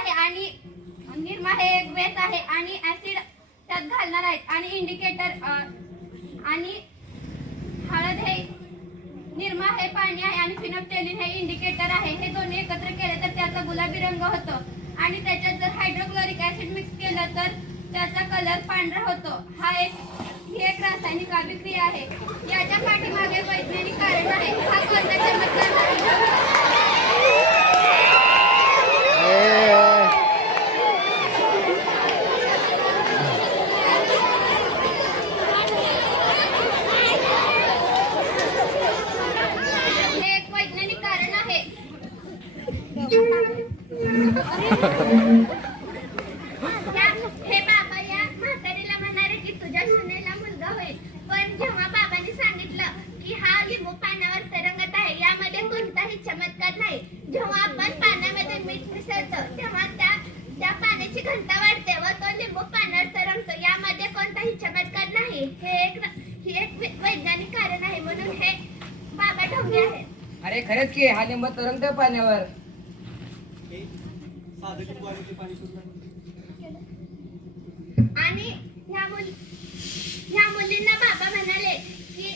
आहे आणि निरमा हे एक बेस आहे आणि ऍसिड त्यात घालणार आहेत. आणि इंडिकेटर आणि हळद हे निरमा हे पाणी आहे आणि फिनोप्टेलिन हे इंडिकेटर आहे. हे दोन्ही एकत्र केले तर त्याचा गुलाबी रंग होतो. आणि त्याच्यात जर हायड्रोक्लोरिक ऍसिड मिक्स केलं तर त्याचा कलर पांढरा होतो. हा एक ही एक रासायनिक अभिक्रिया आहे. याच्या पाठीमा वैज्ञानिक कारण आहे हा कोणता चमत्कार नाही हे एक वैज्ञानिक कारण आहे या- हे बाबा या म्हातारीला म्हणाले की तुझ्या सुनेला मुलगा होईल पण जेव्हा बाबांनी सांगितलं की हा लिंबू पानावर तरंगत आहे हे आणि ह्या मुली ह्या मुलींना बाबा म्हणाले की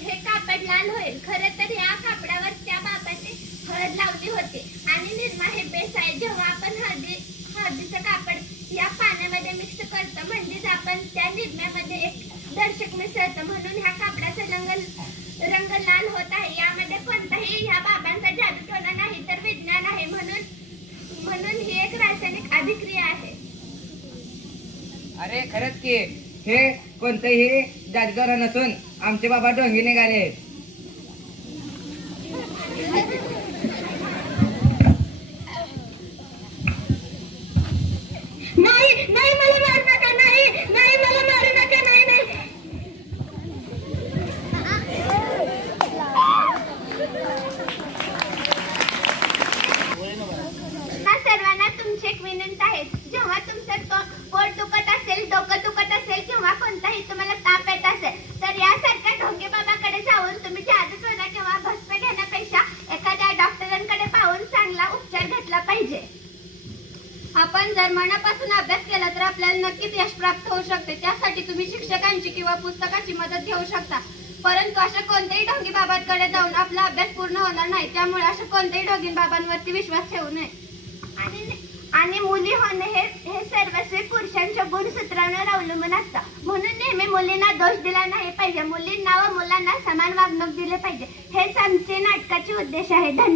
हे कापड लाल होईल. खरं तर या कापडावर त्या बाबाने हळद लावली होती. आणि निर्मा हे बेस आहे. जेव्हा आपण हळदी हळदीचं कापड या पाण्यामध्ये मिक्स करतो म्हणजेच आपण त्या निर्म्यामध्ये एक दर्शक मिसळतो म्हणून ह्या कापडाचा रंग रंग लाल होत आहे यामध्ये कोणताही ह्या बाबांचा जादूटोना नाही तर विज्ञान आहे म्हणून म्हणून ही एक रासायनिक अभिक्रिया आहे अरे खरंच की हे कोणतंही जादूगार नसून आमचे बाबा डोंगी निघाले. विनंत आहे जेव्हा तुमचं पोट दुखत असेल डोकं दुखत असेल किंवा कोणताही तुम्हाला ताप येत असेल तर यासारख्या ढोंगे बाबाकडे जाऊन तुम्ही जादूटोना किंवा भस्म घेण्यापेक्षा एखाद्या डॉक्टरांकडे पाहून चांगला उपचार घेतला पाहिजे. आपण जर मनापासून अभ्यास केला तर आपल्याला नक्कीच यश प्राप्त होऊ शकते. त्यासाठी तुम्ही शिक्षकांची किंवा पुस्तकाची मदत घेऊ शकता. परंतु अशा कोणत्याही ढोंगी बाबांकडे जाऊन आपला अभ्यास पूर्ण होणार नाही. त्यामुळे अशा कोणत्याही ढोंगी बाबांवरती विश्वास ठेवू नये. मुली होणे हे हे सर्वस्वी पुरुषांच्या गुणसूत्रांवर अवलंबून असतं. म्हणून नेहमी मुलींना दोष दिला नाही पाहिजे. मुलींना व मुलांना समान वागणूक दिले पाहिजे. हेच आमचे नाटकाचे उद्देश आहे. धन्यवाद.